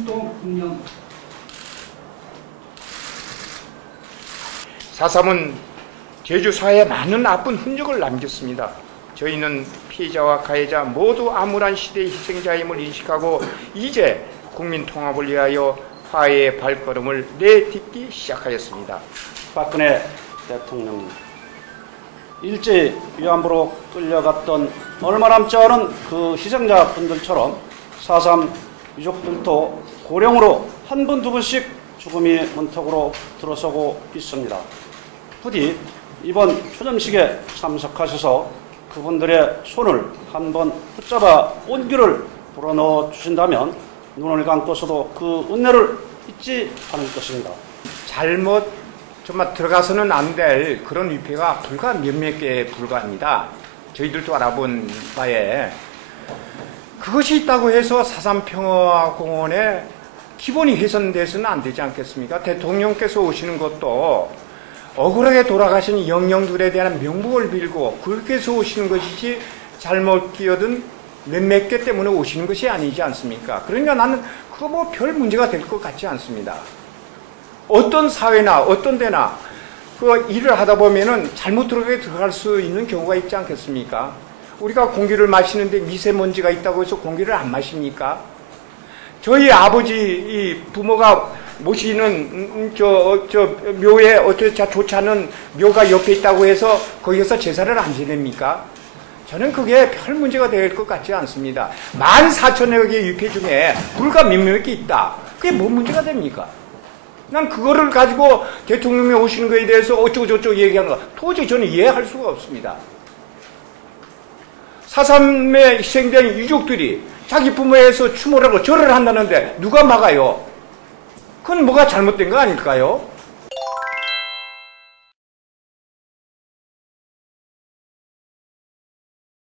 출동 분명. 사삼은 제주 사회에 많은 나쁜 흔적을 남겼습니다. 저희는 피해자와 가해자 모두 암울한 시대의 희생자임을 인식하고 이제 국민 통합을 위하여 화해의 발걸음을 내딛기 시작하였습니다. 박근혜 대통령 일제 위안부로 끌려갔던 얼마 남지 않은 그 희생자분들처럼 4.3 유족들도 고령으로 한 분 두 분씩 죽음이 문턱으로 들어서고 있습니다. 부디 이번 추념식에 참석하셔서 그분들의 손을 한번 붙잡아 온기를 불어넣어 주신다면 눈을 감고서도 그 은혜를 잊지 않을 것입니다. 잘못 정말 들어가서는 안 될 그런 위패가 불과 몇몇 개에 불과합니다. 저희들도 알아본 바에 그것이 있다고 해서 사삼평화공원에 기본이 훼손돼서는 안 되지 않겠습니까? 대통령께서 오시는 것도 억울하게 돌아가신 영령들에 대한 명복을 빌고 그렇게 해서 오시는 것이지 잘못 끼어든 몇몇 개 때문에 오시는 것이 아니지 않습니까? 그러니까 나는 그거 뭐 별 문제가 될 것 같지 않습니다. 어떤 사회나 어떤 데나 그 일을 하다 보면은 잘못 들어가게 들어갈 수 있는 경우가 있지 않겠습니까? 우리가 공기를 마시는데 미세먼지가 있다고 해서 공기를 안 마십니까? 저희 아버지 이 부모가 모시는 음, 저, 저 묘에 어떻게 않은 묘가 옆에 있다고 해서 거기서 제사를 안 지냅니까? 저는 그게 별 문제가 될 것 같지 않습니다. 만 사천여 개의 유폐 중에 불과 몇몇 개 있다. 그게 뭔 문제가 됩니까? 난 그거를 가지고 대통령이 오시는 거에 대해서 어쩌고저쩌고 얘기하는 거 도저히 저는 이해할 수가 없습니다. 사삼에 희생된 유족들이 자기 부모에서 추모하고 절을 한다는데 누가 막아요? 그건 뭐가 잘못된 거 아닐까요?